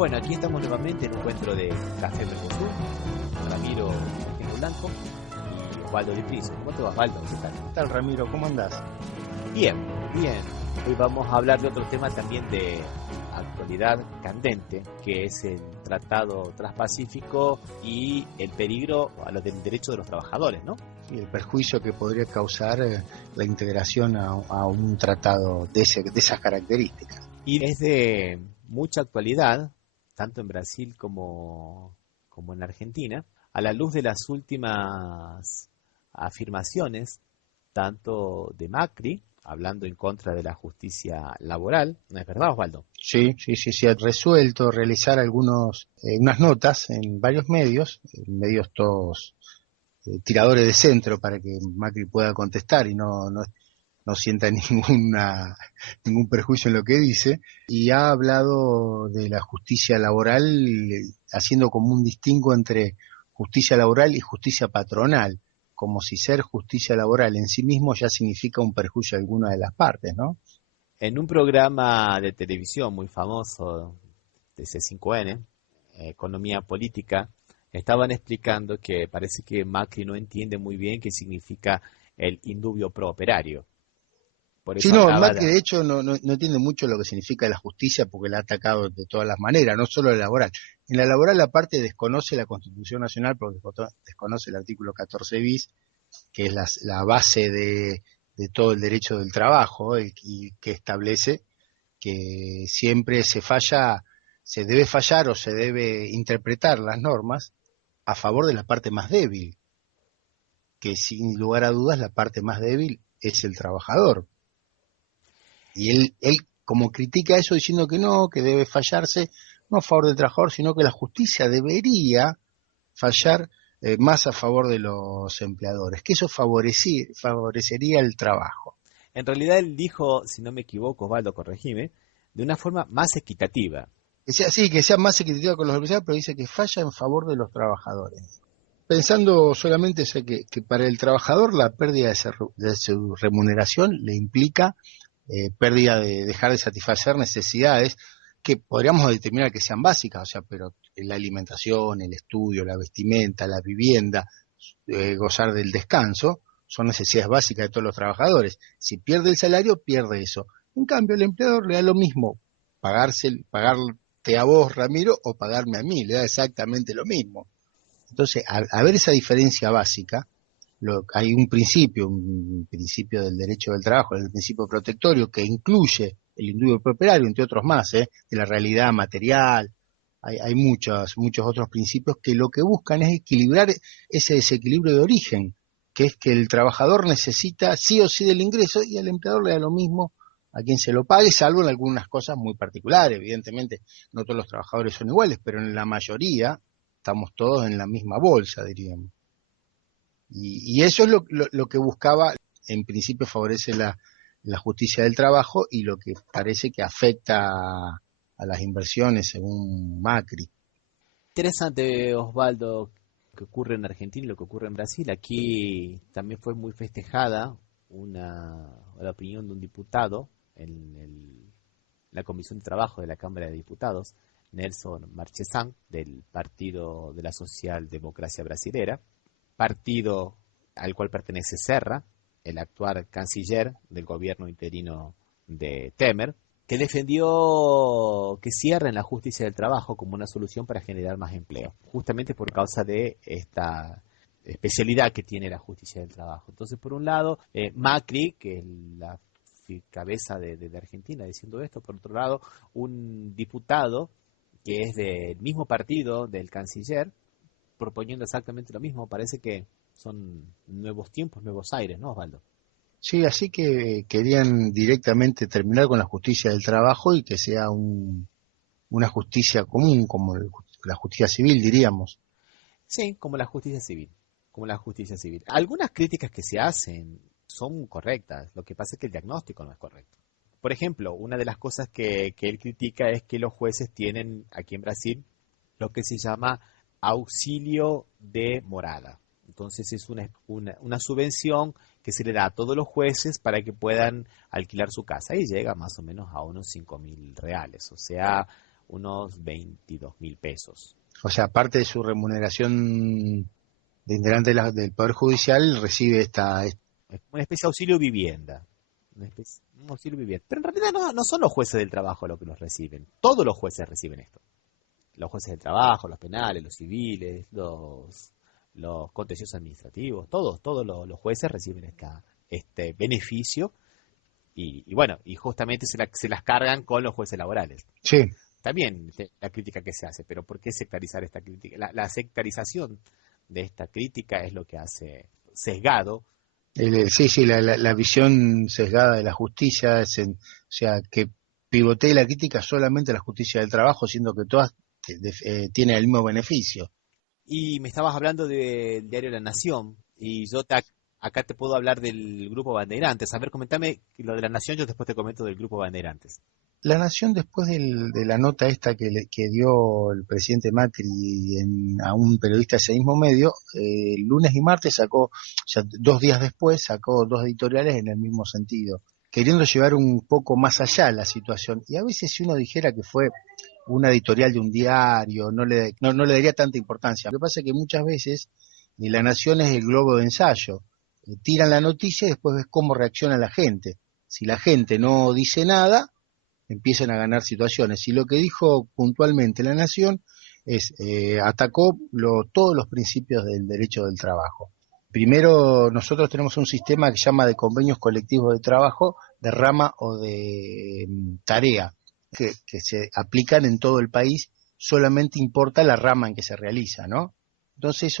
Bueno, aquí estamos nuevamente en un encuentro de Café Mercosur, Ramiro Argentino Blanco y Osvaldo Di Priso. ¿Cómo te va, Osvaldo? ¿Qué tal? ¿Qué tal, Ramiro? ¿Cómo andás? Bien, bien. Hoy vamos a hablar de otro tema también de actualidad candente, que es el Tratado Transpacífico y el peligro a los del derecho de los trabajadores, ¿no? Y el perjuicio que podría causar la integración a un tratado de esas características. Y es de mucha actualidad, tanto en Brasil como en Argentina, a la luz de las últimas afirmaciones, tanto de Macri, hablando en contra de la justicia laboral, ¿no es verdad, Osvaldo? Sí, ha resuelto realizar unas notas en varios medios todos tiradores de centro para que Macri pueda contestar y no sienta ningún perjuicio en lo que dice, y ha hablado de la justicia laboral haciendo como un distingo entre justicia laboral y justicia patronal, como si ser justicia laboral en sí mismo ya significa un perjuicio a alguna de las partes, ¿no? En un programa de televisión muy famoso de C5N, Economía Política, estaban explicando que parece que Macri no entiende muy bien qué significa el indubio pro operario. Por Sí, eso no, hablaba Macri de hecho no entiende mucho lo que significa la justicia porque la ha atacado de todas las maneras, no solo la laboral. En la laboral aparte desconoce la Constitución Nacional porque desconoce el artículo 14 bis, que es la base de todo el derecho del trabajo y que establece que siempre se debe fallar o se debe interpretar las normas a favor de la parte más débil, que sin lugar a dudas la parte más débil es el trabajador. Y él como critica eso diciendo que no, que debe fallarse no a favor del trabajador, sino que la justicia debería fallar más a favor de los empleadores, que eso favorecería el trabajo. en realidad él dijo, si no me equivoco, Osvaldo, corregime, de una forma más equitativa. Que sea más equitativa con los empresarios, pero dice que falla en favor de los trabajadores. Pensando solamente que para el trabajador la pérdida de su remuneración le implica pérdida de dejar de satisfacer necesidades que podríamos determinar que sean básicas, o sea, pero la alimentación, el estudio, la vestimenta, la vivienda, gozar del descanso, son necesidades básicas de todos los trabajadores. Si pierde el salario, pierde eso. En cambio, el empleador le da lo mismo pagarte a vos, Ramiro, o pagarme a mí, le da exactamente lo mismo. Entonces, al ver esa diferencia básica, hay un principio del derecho del trabajo, el principio protectorio, que incluye el indubio pro operario, entre otros más, de la realidad material. Hay muchos otros principios que lo que buscan es equilibrar ese desequilibrio de origen, que es que el trabajador necesita sí o sí del ingreso y al empleador le da lo mismo a quien se lo pague, salvo en algunas cosas muy particulares. Evidentemente, no todos los trabajadores son iguales, pero en la mayoría estamos todos en la misma bolsa, diríamos. Y eso es lo que buscaba, en principio favorece la justicia del trabajo y lo que parece que afecta a las inversiones según Macri. Interesante, Osvaldo, lo que ocurre en Argentina y lo que ocurre en Brasil. Aquí también fue muy festejada la opinión de un diputado en la Comisión de Trabajo de la Cámara de Diputados, Nelson Marchesán, del Partido de la Socialdemocracia Brasilera, partido al cual pertenece Serra, el actual canciller del gobierno interino de Temer, que defendió que cierren la justicia del trabajo como una solución para generar más empleo, justamente por causa de esta especialidad que tiene la justicia del trabajo. Entonces, por un lado, Macri, que es la cabeza de Argentina diciendo esto, por otro lado, un diputado que es del mismo partido del canciller, proponiendo exactamente lo mismo. Parece que son nuevos tiempos, nuevos aires, ¿no, Osvaldo? Sí, así que querían directamente terminar con la justicia del trabajo y que sea una justicia común, como la justicia civil, diríamos. Sí, como la justicia civil, como la justicia civil. Algunas críticas que se hacen son correctas, lo que pasa es que el diagnóstico no es correcto. Por ejemplo, una de las cosas que él critica es que los jueces tienen aquí en Brasil lo que se llama auxilio de morada. Entonces es una subvención que se le da a todos los jueces para que puedan alquilar su casa y llega más o menos a unos 5.000 reales. O sea, unos 22.000 pesos. O sea, aparte de su remuneración de integrante del Poder Judicial, recibe esta... Es una especie de auxilio vivienda. Un auxilio vivienda. Pero en realidad no son los jueces del trabajo los que los reciben. Todos los jueces reciben esto. Los jueces del trabajo, los penales, los civiles, los contenciosos administrativos, todos los jueces reciben este beneficio y bueno, y justamente se las cargan con los jueces laborales. Sí. También la crítica que se hace, pero ¿por qué sectarizar esta crítica? La sectarización de esta crítica es lo que hace sesgado. Sí, la visión sesgada de la justicia, o sea, que pivotee la crítica solamente a la justicia del trabajo, siendo que todas tienen el mismo beneficio. Y me estabas hablando del diario La Nación, y yo acá te puedo hablar del Grupo Bandeirantes. A ver, comentame lo de La Nación, yo después te comento del Grupo Bandeirantes. La Nación, después de la nota esta que dio el presidente Macri a un periodista de ese mismo medio, el lunes y martes sacó, o sea, 2 días después, sacó 2 editoriales en el mismo sentido, queriendo llevar un poco más allá la situación. Y a veces si uno dijera que fue una editorial de un diario, no le daría tanta importancia. Lo que pasa es que muchas veces La Nación es el globo de ensayo. Tiran la noticia y después ves cómo reacciona la gente. Si la gente no dice nada, empiezan a ganar situaciones. Y lo que dijo puntualmente La Nación es, atacó todos los principios del derecho del trabajo. Primero, nosotros tenemos un sistema que se llama de convenios colectivos de trabajo, de rama o de tarea, que se aplican en todo el país, solamente importa la rama en que se realiza, ¿no? Entonces,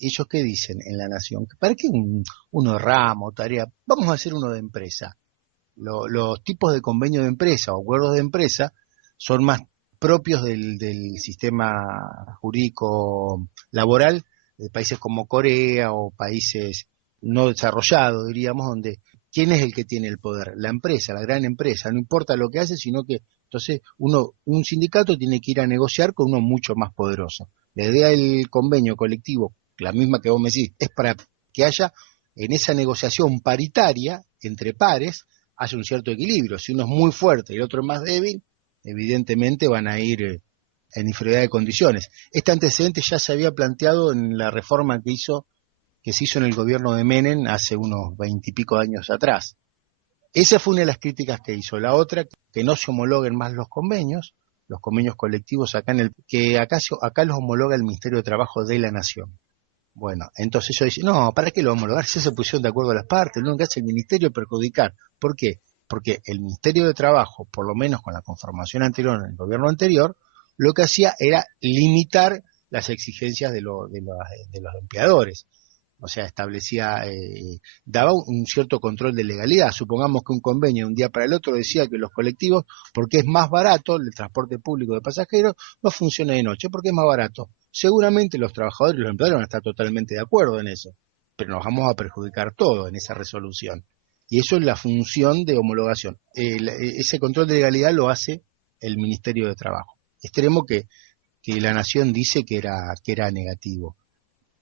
¿ellos qué dicen en La Nación? ¿Para qué uno de rama o tarea? Vamos a hacer uno de empresa. Los tipos de convenio de empresa o acuerdos de empresa son más propios del sistema jurídico laboral de países como Corea o países no desarrollados, diríamos, donde ¿quién es el que tiene el poder? La empresa, la gran empresa, no importa lo que hace, sino que entonces un sindicato tiene que ir a negociar con uno mucho más poderoso. La idea del convenio colectivo, la misma que vos me decís, es para que haya en esa negociación paritaria entre pares, haya un cierto equilibrio. Si uno es muy fuerte y el otro es más débil, evidentemente van a ir en inferioridad de condiciones. Este antecedente ya se había planteado en la reforma que se hizo en el gobierno de Menem hace unos 20 y pico de años atrás. Esa fue una de las críticas que hizo. La otra, que no se homologuen más los convenios colectivos acá los homologa el Ministerio de Trabajo de la Nación. Bueno, entonces ellos dicen, no, ¿para qué lo vamos a homologar? Si se pusieron de acuerdo a las partes, lo único que hace el Ministerio es perjudicar. ¿Por qué? Porque el Ministerio de Trabajo, por lo menos con la conformación anterior, en el gobierno anterior, lo que hacía era limitar las exigencias de los empleadores. O sea, daba un cierto control de legalidad. Supongamos que un convenio de un día para el otro decía que los colectivos, porque es más barato el transporte público de pasajeros, no funciona de noche, porque es más barato. Seguramente los trabajadores y los empleadores van a estar totalmente de acuerdo en eso, pero nos vamos a perjudicar todo en esa resolución. Y eso es la función de homologación. Ese control de legalidad lo hace el Ministerio de Trabajo. Extremo que la Nación dice que era negativo.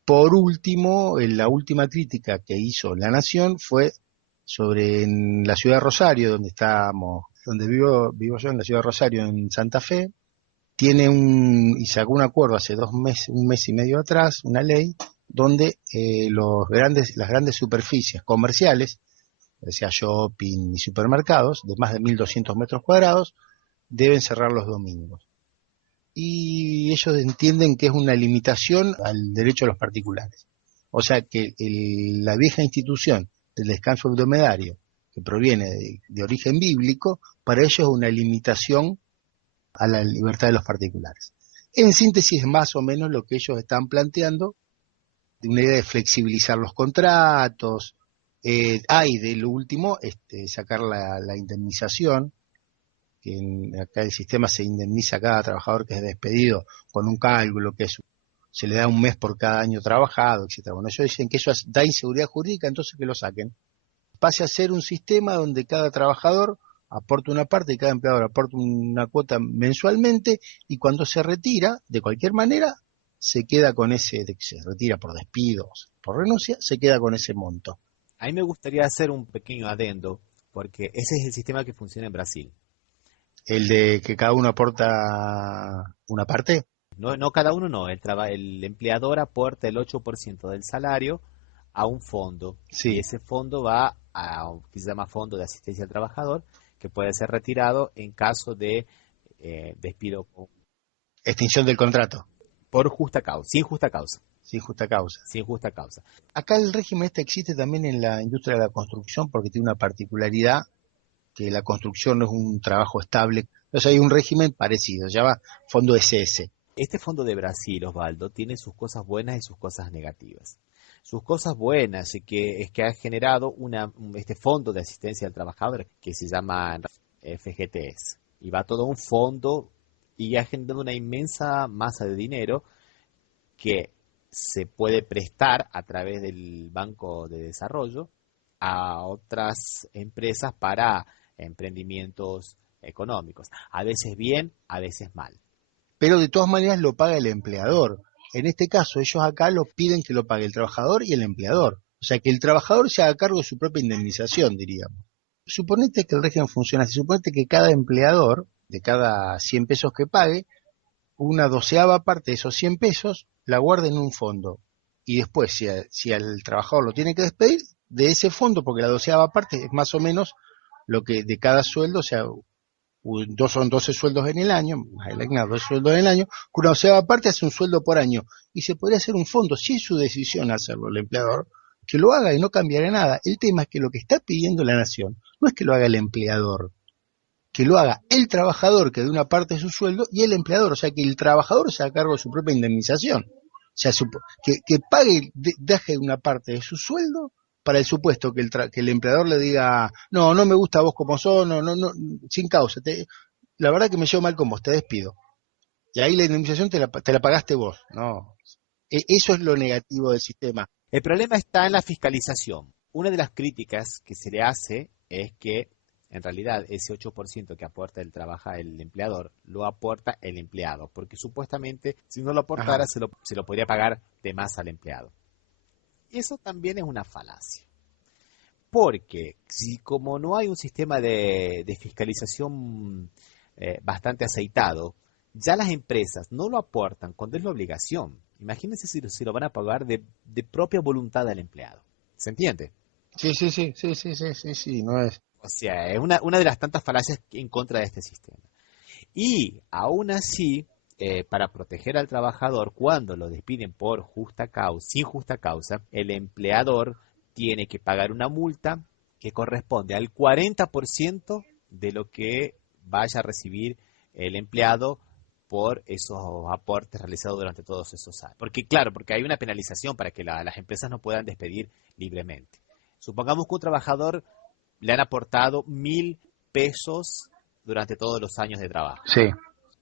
Por último, la última crítica que hizo La Nación fue sobre en la ciudad de Rosario, donde vivo yo, en la ciudad de Rosario, en Santa Fe, y sacó un acuerdo hace 1 mes y medio atrás, una ley, donde las grandes superficies comerciales, sea shopping y supermercados, de más de 1.200 metros cuadrados, deben cerrar los domingos. Y ellos entienden que es una limitación al derecho de los particulares. O sea que la vieja institución del descanso hebdomedario, que proviene de origen bíblico, para ellos es una limitación a la libertad de los particulares. En síntesis, más o menos lo que ellos están planteando, de una idea de flexibilizar los contratos, y de lo último, sacar la indemnización, que acá el sistema se indemniza a cada trabajador que es despedido con un cálculo que se le da 1 mes por cada año trabajado, etcétera. Bueno, ellos dicen que eso da inseguridad jurídica, entonces que lo saquen. Pase a ser un sistema donde cada trabajador aporta una parte y cada empleador aporta una cuota mensualmente, y cuando se retira, de cualquier manera, se queda con se retira por despidos, por renuncia, se queda con ese monto. A mí me gustaría hacer un pequeño adendo, porque ese es el sistema que funciona en Brasil. El de que cada uno aporta una parte. No, no cada uno, no. El empleador aporta el 8% del salario a un fondo y Sí, ese fondo va a un que se llama Fondo de Asistencia al Trabajador, que puede ser retirado en caso de despido extinción del contrato, por justa causa, sin justa causa, sin justa causa. sin justa causa. Acá el régimen este existe también en la industria de la construcción porque tiene una particularidad que la construcción no es un trabajo estable. Entonces hay un régimen parecido, se llama Fondo SS. Este fondo de Brasil, Osvaldo, tiene sus cosas buenas y sus cosas negativas. Sus cosas buenas es que ha generado este fondo de asistencia al trabajador que se llama FGTS. Y va todo un fondo y ha generado una inmensa masa de dinero que se puede prestar a través del Banco de Desarrollo a otras empresas para emprendimientos económicos. A veces bien, a veces mal. Pero de todas maneras lo paga el empleador. En este caso, ellos acá lo piden que lo pague el trabajador y el empleador. O sea, que el trabajador se haga cargo de su propia indemnización, diríamos. Suponete que el régimen funciona así. Suponete que cada empleador, de cada 100 pesos que pague, una doceava parte de esos 100 pesos la guarda en un fondo. Y después, si al trabajador lo tiene que despedir, de ese fondo, porque la doceava parte es más o menos lo que de cada sueldo, o sea, son 12 sueldos en el año, más el aguinaldo, 12 sueldos en el año, que una doceava parte hace un sueldo por año. Y se podría hacer un fondo, si es su decisión hacerlo el empleador, que lo haga y no cambiará nada. El tema es que lo que está pidiendo la nación no es que lo haga el empleador, que lo haga el trabajador que dé una parte de su sueldo y el empleador, o sea que el trabajador se haga cargo de su propia indemnización, o sea, que pague, deje una parte de su sueldo para el supuesto que el empleador le diga, no, no me gusta vos como sos, no, no, no, sin causa, la verdad que me llevo mal con vos, te despido. Y ahí la indemnización te la pagaste vos, no. Eso es lo negativo del sistema. El problema está en la fiscalización. Una de las críticas que se le hace es que en realidad ese 8% que aporta el empleador lo aporta el empleado, porque supuestamente si no lo aportara Ajá. se lo podría pagar de más al empleado. Y eso también es una falacia, porque si como no hay un sistema de fiscalización bastante aceitado, ya las empresas no lo aportan cuando es la obligación. Imagínense si lo van a pagar de propia voluntad al empleado. ¿Se entiende? Sí, sí, sí, sí, sí, sí, sí, sí, no es. O sea, es una de las tantas falacias en contra de este sistema. Y aún así, para proteger al trabajador, cuando lo despiden por justa causa, sin justa causa, el empleador tiene que pagar una multa que corresponde al 40% de lo que vaya a recibir el empleado por esos aportes realizados durante todos esos años. Porque claro, porque hay una penalización para que las empresas no puedan despedir libremente. Supongamos que un trabajador le han aportado 1.000 pesos durante todos los años de trabajo. Sí.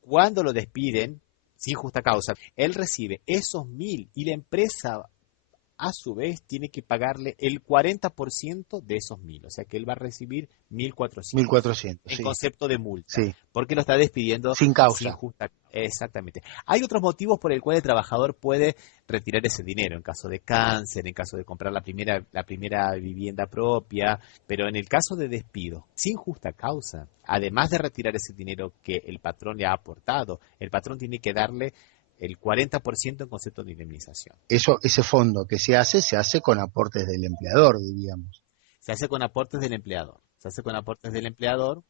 Cuando lo despiden, sin justa causa, él recibe esos 1.000 y la empresa a su vez tiene que pagarle el 40% de esos 1.000. O sea que él va a recibir 1.400 1.400, en sí, concepto de multa, sí, porque lo está despidiendo sin sin causa. justa causa. Exactamente. Hay otros motivos por el cual el trabajador puede retirar ese dinero, en caso de cáncer, en caso de comprar la primera vivienda propia, pero en el caso de despido, sin justa causa, además de retirar ese dinero que el patrón le ha aportado, el patrón tiene que darle el 40% en concepto de indemnización. Ese fondo que se hace con aportes del empleador, diríamos. Se hace con aportes del empleador. Se hace con aportes del empleador,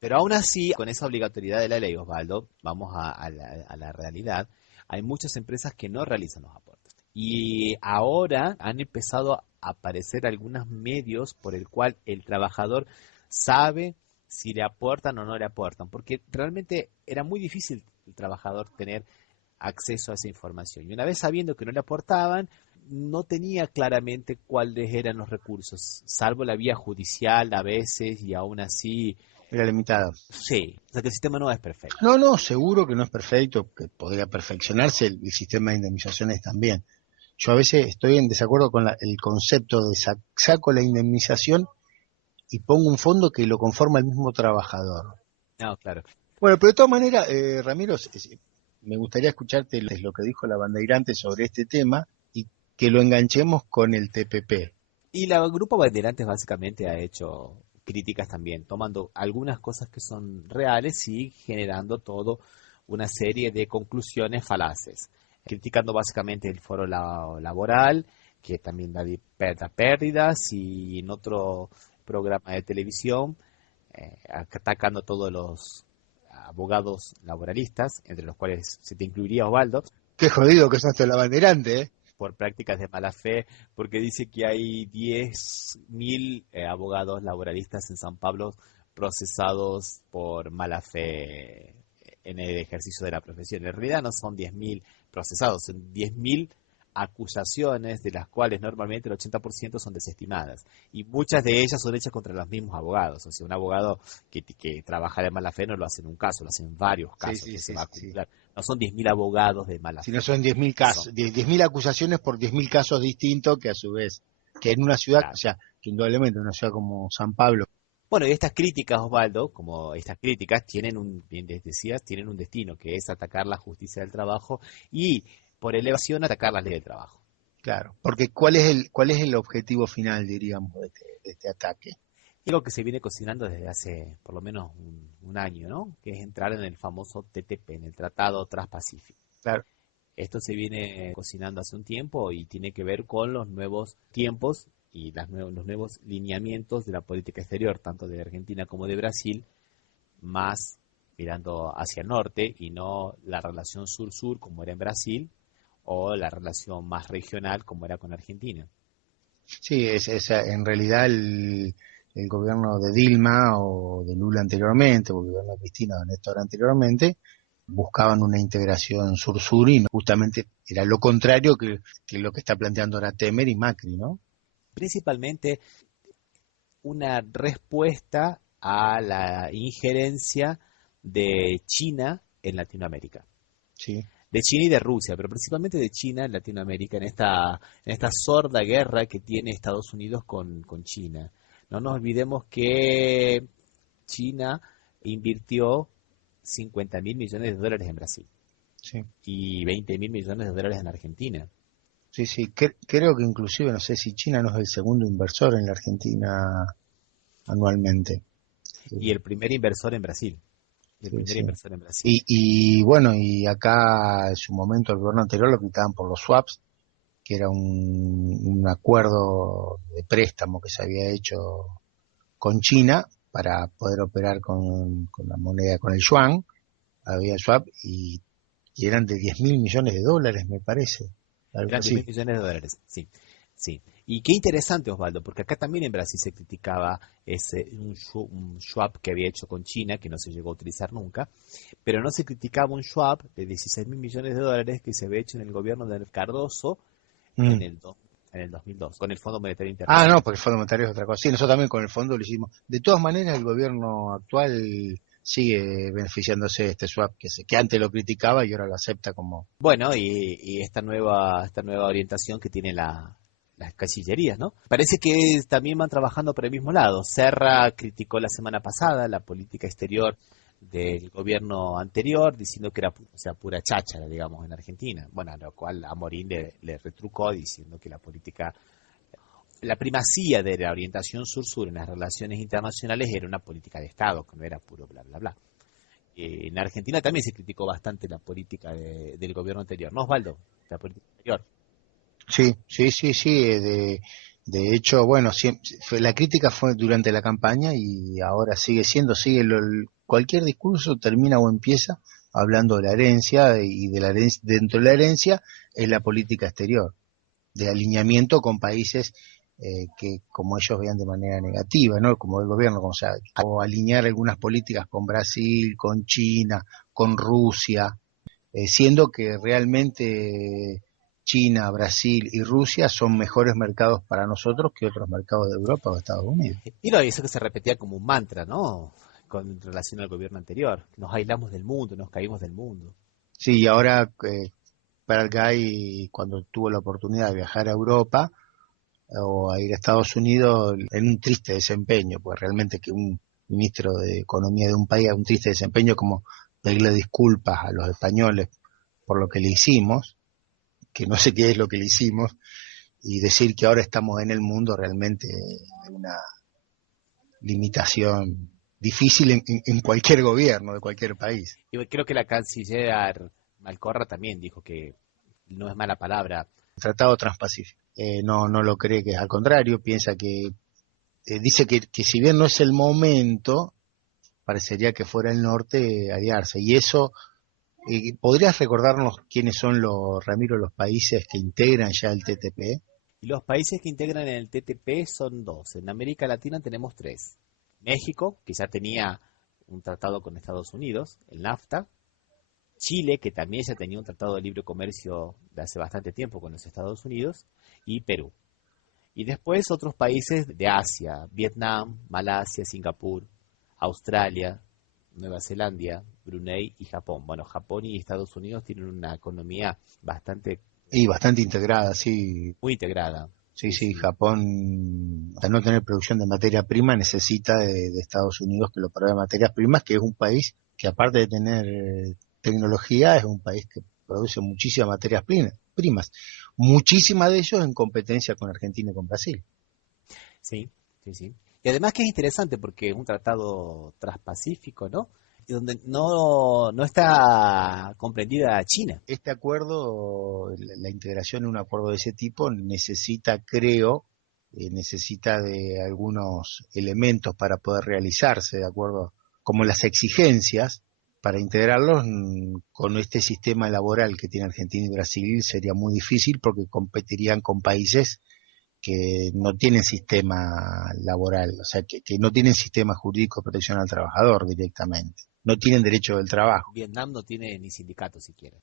pero aún así, con esa obligatoriedad de la ley, Osvaldo, vamos a la realidad, hay muchas empresas que no realizan los aportes. Y ahora han empezado a aparecer algunos medios por el cual el trabajador sabe si le aportan o no le aportan, porque realmente era muy difícil el trabajador tener acceso a esa información. Y una vez sabiendo que no le aportaban, no tenía claramente cuáles eran los recursos, salvo la vía judicial a veces, y aún así, Era limitada. sí, o sea que el sistema no es perfecto. No, no, seguro que no es perfecto, que podría perfeccionarse el sistema de indemnizaciones también. Yo a veces estoy en desacuerdo con el concepto de saco la indemnización y pongo un fondo que lo conforma el mismo trabajador. No, claro. Bueno, pero de todas maneras, Ramiro, me gustaría escucharte lo que dijo la bandeirante sobre este tema y que lo enganchemos con el TPP. Y la Grupo Bandeirantes básicamente ha hecho críticas también, tomando algunas cosas que son reales y generando todo una serie de conclusiones falaces, criticando básicamente el foro laboral, que también da pérdidas, y en otro programa de televisión, atacando a todos los abogados laboralistas, entre los cuales se te incluiría Osvaldo, Qué jodido que sos la banderante, ¿eh? por prácticas de mala fe, porque dice que hay 10.000 abogados laboralistas en San Pablo procesados por mala fe en el ejercicio de la profesión. En realidad no son 10.000 procesados, son 10.000 acusaciones, de las cuales normalmente el 80% son desestimadas. Y muchas de ellas son hechas contra los mismos abogados. O sea, un abogado que trabaja de mala fe no lo hace en un caso, lo hace en varios Sí, casos sí, que se sí, va a sí. acumular. No son 10.000 abogados de mala Si no fe. son 10.000 Son, casos, 10.000 acusaciones por 10.000 casos distintos que a su vez, que en una ciudad, o claro. sea, que indudablemente en una ciudad como San Pablo. Bueno, y estas críticas, Osvaldo, como estas críticas tienen bien decías, tienen un destino, que es atacar la justicia del trabajo y, por elevación, atacar la ley del trabajo. Claro, porque ¿cuál es el objetivo final, diríamos, de este ataque? Es lo que se viene cocinando desde hace por lo menos un año, ¿no? Que es entrar en el famoso TTP, en el Tratado Transpacífico. Claro, Esto se viene cocinando hace un tiempo y tiene que ver con los nuevos tiempos y los nuevos lineamientos de la política exterior, tanto de Argentina como de Brasil, más mirando hacia el norte y no la relación sur-sur como era en Brasil o la relación más regional como era con Argentina. sí, en realidad el gobierno de Dilma o de Lula anteriormente, o el gobierno de Cristina o de Néstor anteriormente, buscaban una integración sur-sur y justamente era lo contrario que lo que está planteando ahora Temer y Macri, ¿no? Principalmente una respuesta a la injerencia de China en Latinoamérica. Sí. De China y de Rusia, pero principalmente de China en Latinoamérica, en esta sorda guerra que tiene Estados Unidos con China. No nos olvidemos que China invirtió 50.000 millones de dólares en Brasil Sí, y 20.000 millones de dólares en Argentina. sí, sí. Creo que inclusive, no sé si China no es el segundo inversor en la Argentina anualmente. Y el primer inversor en Brasil. El Sí, primer sí. inversor en Brasil. Y bueno, y acá en su momento el gobierno anterior lo criticaban por los swaps, que era un acuerdo de préstamo que se había hecho con China para poder operar con la moneda, con el yuan, había swap y eran de 10.000 millones de dólares, me parece, algo Eran 10 mil así. millones de dólares, sí, sí. Y qué interesante, Osvaldo, porque acá también en Brasil se criticaba un swap que había hecho con China, que no se llegó a utilizar nunca, pero no se criticaba un swap de 16.000 millones de dólares que se había hecho en el gobierno de Cardoso Mm. en el 2002, con el Fondo Monetario Ah, no, Internacional. porque el Fondo Monetario es otra cosa. Sí, nosotros también con el fondo lo hicimos. De todas maneras, el gobierno actual sigue beneficiándose de este swap que antes lo criticaba y ahora lo acepta como... Bueno, y esta nueva orientación que tiene las Cancillerías, ¿no? Parece que también van trabajando por el mismo lado. Serra criticó la semana pasada la política exterior del gobierno anterior, diciendo que era, o sea, pura cháchara, digamos, en Argentina. Bueno, a lo cual Amorín le retrucó diciendo que la primacía de la orientación sur-sur en las relaciones internacionales era una política de Estado, que no era puro bla, bla, bla. En Argentina también se criticó bastante la política del gobierno anterior, ¿no, Osvaldo? La política exterior. Sí, sí, sí, sí. De hecho, bueno, la crítica fue durante la campaña y ahora sigue siendo, cualquier discurso termina o empieza hablando de la herencia y de la herencia, dentro de la herencia es la política exterior, de alineamiento con países que como ellos vean de manera negativa, ¿no? Como el gobierno, o sea, o alinear algunas políticas con Brasil, con China, con Rusia, siendo que realmente China, Brasil y Rusia son mejores mercados para nosotros que otros mercados de Europa o Estados Unidos. Y no, y eso que se repetía como un mantra, ¿no? Con relación al gobierno anterior. Nos aislamos del mundo, nos caímos del mundo. Sí, y ahora Guy, cuando tuvo la oportunidad de viajar a Europa o a ir a Estados Unidos, en un triste desempeño, pues realmente que un ministro de Economía de un país haga un triste desempeño como pedirle disculpas a los españoles por lo que le hicimos, que no sé qué es lo que le hicimos, y decir que ahora estamos en el mundo realmente una limitación difícil en cualquier gobierno de cualquier país. Y creo que la canciller Malcorra también dijo que no es mala palabra. Tratado Transpacífico. No lo cree, que es al contrario, piensa que, dice que si bien no es el momento, parecería que fuera el norte aliarse. Y eso, ¿podrías recordarnos quiénes son Ramiro, los países que integran ya el TTP? Y los países que integran el TTP son 2. En América Latina tenemos 3. México, que ya tenía un tratado con Estados Unidos, el NAFTA. Chile, que también ya tenía un tratado de libre comercio de hace bastante tiempo con los Estados Unidos. Y Perú. Y después otros países de Asia, Vietnam, Malasia, Singapur, Australia, Nueva Zelanda, Brunei y Japón. Bueno, Japón y Estados Unidos tienen una economía bastante... Y bastante integrada, sí. Muy integrada. Sí, Japón, al no tener producción de materia prima, necesita de Estados Unidos que lo provea materias primas, que es un país que, aparte de tener tecnología, es un país que produce muchísimas materias primas, muchísimas de ellos en competencia con Argentina y con Brasil. Sí. Y además que es interesante porque es un tratado transpacífico, ¿no? Y donde no está comprendida China. Este acuerdo, la integración en un acuerdo de ese tipo necesita, creo, necesita de algunos elementos para poder realizarse, de acuerdo, como las exigencias para integrarlos con este sistema laboral que tiene Argentina y Brasil sería muy difícil porque competirían con países que no tienen sistema laboral, o sea, que no tienen sistema jurídico de protección al trabajador directamente, no tienen derecho del trabajo. Vietnam no tiene ni sindicato siquiera.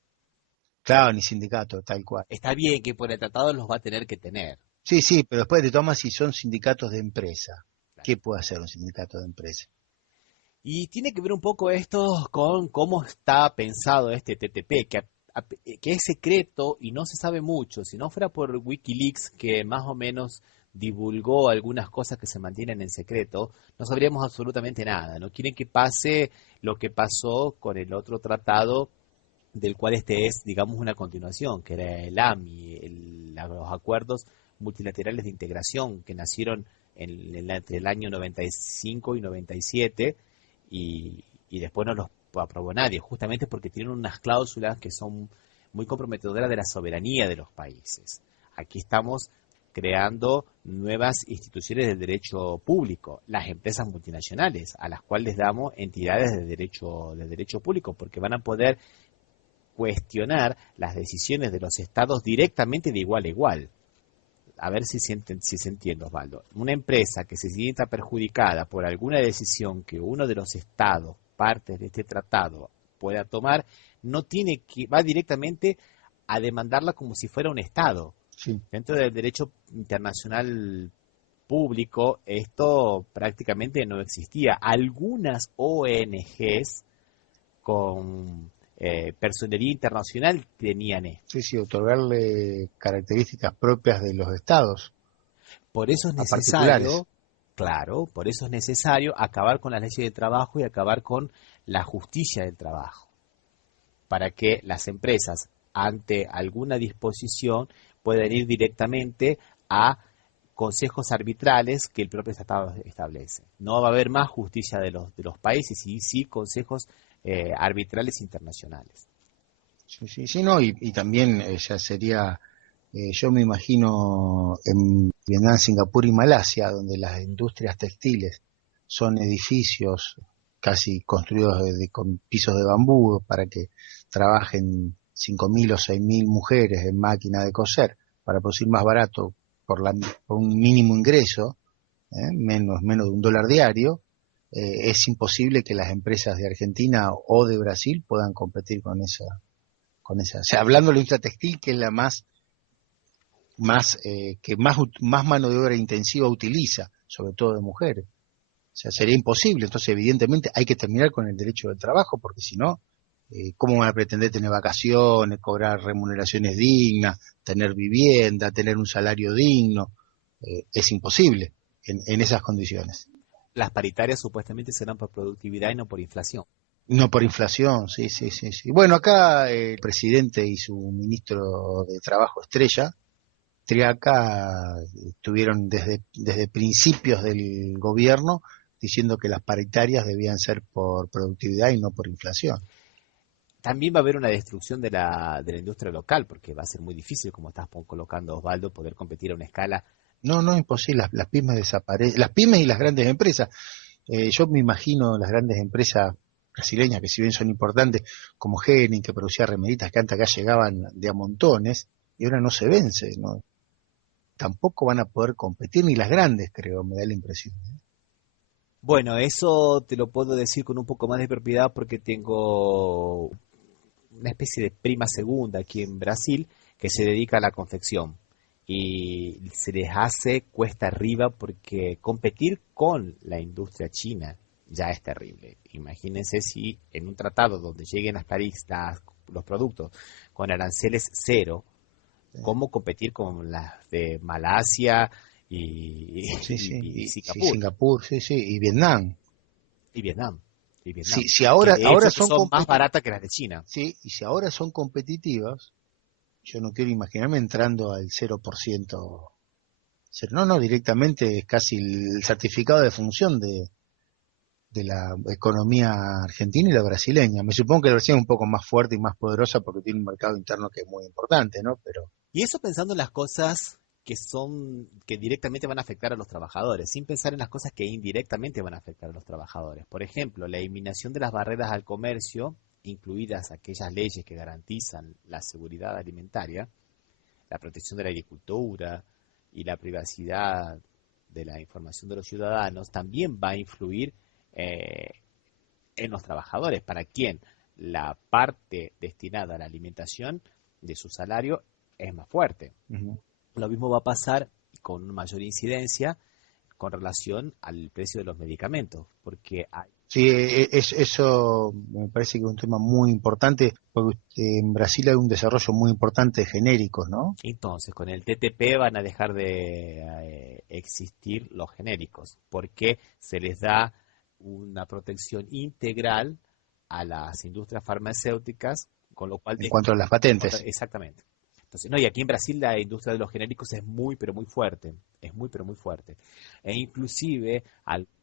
Claro, ni sindicato, tal cual. Está bien que por el tratado los va a tener que tener. Sí, pero después te tomas si son sindicatos de empresa. Claro. ¿Qué puede hacer un sindicato de empresa? Y tiene que ver un poco esto con cómo está pensado este TTP, que es secreto y no se sabe mucho. Si no fuera por Wikileaks, que más o menos divulgó algunas cosas que se mantienen en secreto, no sabríamos absolutamente nada. No quieren que pase lo que pasó con el otro tratado, del cual este es, digamos, una continuación, que era el AMI, los acuerdos multilaterales de integración que nacieron entre el año 95 y 97 y después no los aprobó nadie, justamente porque tienen unas cláusulas que son muy comprometedoras de la soberanía de los países. Aquí estamos creando nuevas instituciones del derecho público, las empresas multinacionales, a las cuales les damos entidades de derecho público, porque van a poder cuestionar las decisiones de los estados directamente de igual a igual. A ver si se entiende, Osvaldo. Una empresa que se sienta perjudicada por alguna decisión que uno de los estados, partes de este tratado, pueda tomar, va directamente a demandarla como si fuera un estado. Sí. Dentro del derecho internacional público, esto prácticamente no existía. Algunas ONGs con personería internacional tenían esto. Sí, otorgarle características propias de los estados. Por eso es necesario, claro, por eso es necesario acabar con las leyes de trabajo y acabar con la justicia del trabajo, para que las empresas, ante alguna disposición, puedan ir directamente a consejos arbitrales que el propio Estado establece. No va a haber más justicia de los países, y sí consejos arbitrales internacionales. Sí, no, y también ya sería, yo me imagino en Vietnam, Singapur y Malasia, donde las industrias textiles son edificios casi construidos con pisos de bambú para que trabajen 5.000 o 6.000 mujeres en máquina de coser para producir más barato por un mínimo ingreso, menos de $1 diario. Es imposible que las empresas de Argentina o de Brasil puedan competir con esa, o sea, hablando de la industria textil, que es la que más mano de obra intensiva utiliza, sobre todo de mujeres. O sea, sería imposible. Entonces, evidentemente, hay que terminar con el derecho del trabajo, porque si no, ¿cómo van a pretender tener vacaciones, cobrar remuneraciones dignas, tener vivienda, tener un salario digno? Es imposible en esas condiciones. Las paritarias supuestamente serán por productividad y no por inflación. No por inflación, sí. Bueno, acá el presidente y su ministro de Trabajo estrella, Triaca, estuvieron desde principios del gobierno diciendo que las paritarias debían ser por productividad y no por inflación. También va a haber una destrucción de la industria local, porque va a ser muy difícil, como estás colocando, Osvaldo, poder competir a una escala. No, no, imposible, las pymes desaparecen, las pymes y las grandes empresas. Yo me imagino las grandes empresas brasileñas, que si bien son importantes, como Henning, que producía remeritas que antes acá llegaban de a montones, y ahora no se vence, ¿no? Tampoco van a poder competir, ni las grandes, creo, me da la impresión. Bueno, eso te lo puedo decir con un poco más de propiedad porque tengo una especie de prima segunda aquí en Brasil que se dedica a la confección y se les hace cuesta arriba porque competir con la industria china ya es terrible. Imagínense si en un tratado donde lleguen los productos con aranceles cero, cómo competir con las de Malasia Sí, sí, y sí, Singapur Singapur, sí, sí, y Vietnam. y Vietnam. Y Vietnam, Si que ahora, de ahora hecho son son más baratas que las de China. sí, y si ahora son competitivas, yo no quiero imaginarme entrando al 0%. No, no, directamente es casi el certificado de función de la economía argentina y la brasileña. Me supongo que la brasileña es un poco más fuerte y más poderosa porque tiene un mercado interno que es muy importante, ¿no? Pero Y eso pensando en las cosas que directamente van a afectar a los trabajadores, sin pensar en las cosas que indirectamente van a afectar a los trabajadores. Por ejemplo, la eliminación de las barreras al comercio, incluidas aquellas leyes que garantizan la seguridad alimentaria, la protección de la agricultura y la privacidad de la información de los ciudadanos, también va a influir eh, en los trabajadores, para quien la parte destinada a la alimentación de su salario es más fuerte. uh-huh. Lo mismo va a pasar con mayor incidencia con relación al precio de los medicamentos, porque hay... Sí, eso me parece que es un tema muy importante porque en Brasil hay un desarrollo muy importante de genéricos, ¿no? Entonces, con el TTP van a dejar de existir los genéricos, porque se les da una protección integral a las industrias farmacéuticas, con lo cual... En cuanto a las patentes. Exactamente. Entonces, no, y aquí en Brasil la industria de los genéricos es muy, pero muy fuerte, es muy, pero muy fuerte. E inclusive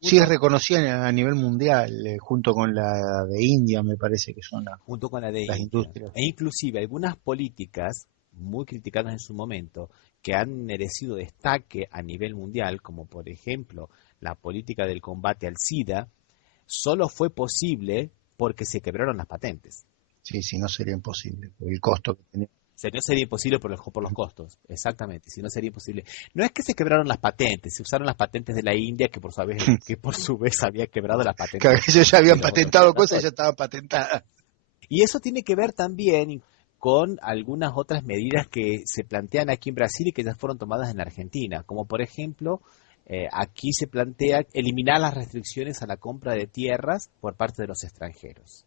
Sí, es algunos, reconocida a nivel mundial, junto con la de India, me parece que son junto con la de las India, industrias. e inclusive algunas políticas muy criticadas en su momento, que han merecido destaque a nivel mundial, como por ejemplo la política del combate al SIDA, solo fue posible porque se quebraron las patentes. Sí, sí, no sería imposible, por el costo que tenía. No sería imposible por los costos, exactamente, si no sería imposible. No es que se quebraron las patentes, se usaron las patentes de la India que por su vez había quebrado las Que a patentes veces ya de habían los otros patentado cosas y ya laboratorios. estaban patentadas. Y eso tiene que ver también con algunas otras medidas que se plantean aquí en Brasil y que ya fueron tomadas en Argentina, como por ejemplo, aquí se plantea eliminar las restricciones a la compra de tierras por parte de los extranjeros.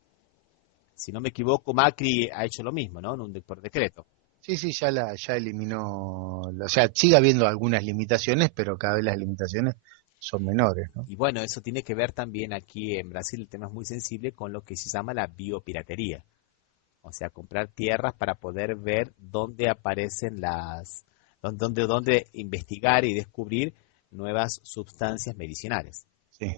Si no me equivoco, Macri ha hecho lo mismo, ¿no? Por decreto. Sí, sí, ya eliminó, o sea, sigue habiendo algunas limitaciones, pero cada vez las limitaciones son menores, ¿no? Y bueno, eso tiene que ver también aquí en Brasil, el tema es muy sensible con lo que se llama la biopiratería. O sea, comprar tierras para poder ver dónde aparecen dónde investigar y descubrir nuevas sustancias medicinales, Sí,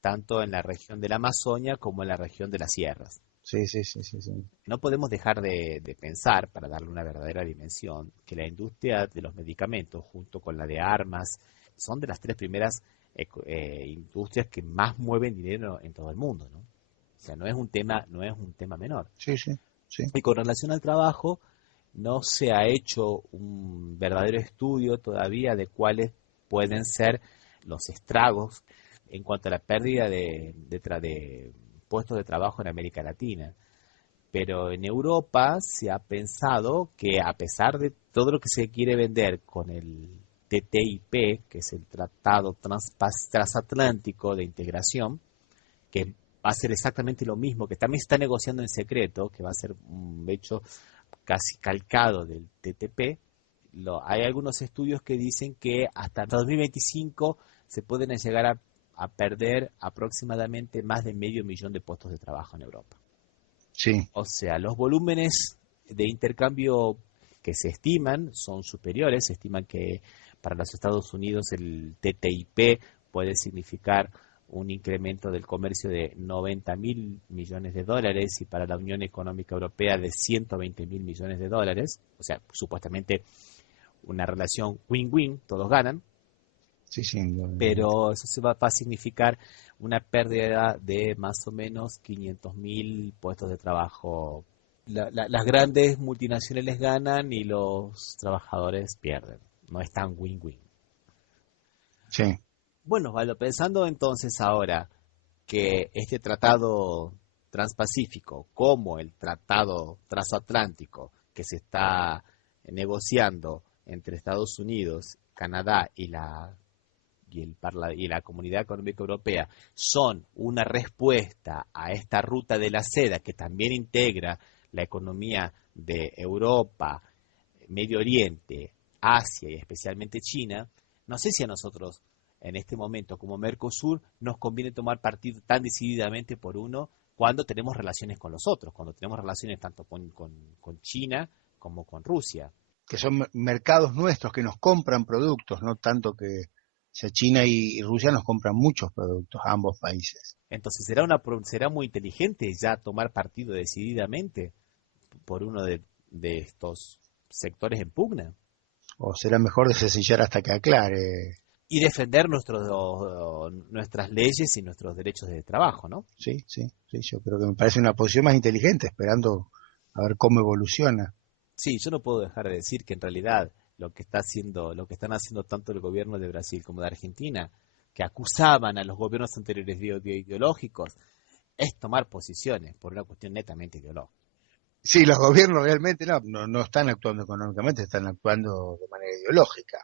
tanto en la región de la Amazonia como en la región de las sierras. sí, sí, sí, sí, sí. No podemos dejar de pensar, para darle una verdadera dimensión, que la industria de los medicamentos, junto con la de armas, son de las tres primeras industrias que más mueven dinero en todo el mundo, ¿no? O sea, no es un tema menor. Sí, sí, sí. Y con relación al trabajo, no se ha hecho un verdadero estudio todavía de cuáles pueden ser los estragos en cuanto a la pérdida de puestos de trabajo en América Latina. Pero en Europa se ha pensado que a pesar de todo lo que se quiere vender con el TTIP, que es el Tratado Transatlántico de Integración, que va a ser exactamente lo mismo, que también se está negociando en secreto, que va a ser un hecho casi calcado del TTP, hay algunos estudios que dicen que hasta 2025 se pueden llegar a perder aproximadamente más de medio millón de puestos de trabajo en Europa. Sí, O sea, los volúmenes de intercambio que se estiman son superiores. Se estiman que para los Estados Unidos el TTIP puede significar un incremento del comercio de 90.000 millones de dólares y para la Unión Económica Europea de 120.000 millones de dólares. O sea, supuestamente una relación win-win, todos ganan. Sí, sí. Pero eso va a significar una pérdida de más o menos 500.000 puestos de trabajo. Las grandes multinacionales ganan y los trabajadores pierden. No es tan win-win. Sí. Bueno, Osvaldo, pensando entonces ahora que este tratado transpacífico, como el tratado transatlántico que se está negociando entre Estados Unidos, Canadá y la Comunidad Económica Europea, son una respuesta a esta ruta de la seda que también integra la economía de Europa, Medio Oriente, Asia y especialmente China, no sé si a nosotros en este momento como Mercosur nos conviene tomar partido tan decididamente por uno cuando tenemos relaciones con los otros, cuando tenemos relaciones tanto con China como con Rusia. Que son mercados nuestros que nos compran productos, no tanto que China y Rusia nos compran muchos productos a ambos países. Entonces, ¿será muy inteligente ya tomar partido decididamente por uno de estos sectores en pugna? ¿O será mejor desencillar hasta que aclare? Y defender nuestras leyes y nuestros derechos de trabajo, ¿no? Sí, yo creo que me parece una posición más inteligente, esperando a ver cómo evoluciona. Sí, yo no puedo dejar de decir que en realidad lo que están haciendo tanto el gobierno de Brasil como de Argentina, que acusaban a los gobiernos anteriores de ideológicos, es tomar posiciones por una cuestión netamente ideológica. Sí, los gobiernos realmente no están actuando económicamente, están actuando de manera ideológica.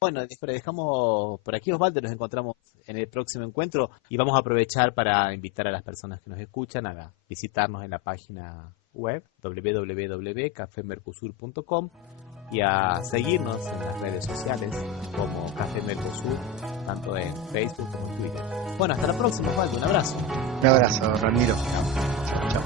Bueno, dejamos por aquí, Osvaldo, nos encontramos en el próximo encuentro y vamos a aprovechar para invitar a las personas que nos escuchan a visitarnos en la página web www.cafemercosur.com y a seguirnos en las redes sociales como Café Mercosur, tanto en Facebook como en Twitter. Bueno, hasta la próxima, Osvaldo, un abrazo. Un abrazo, Ramiro. Chao.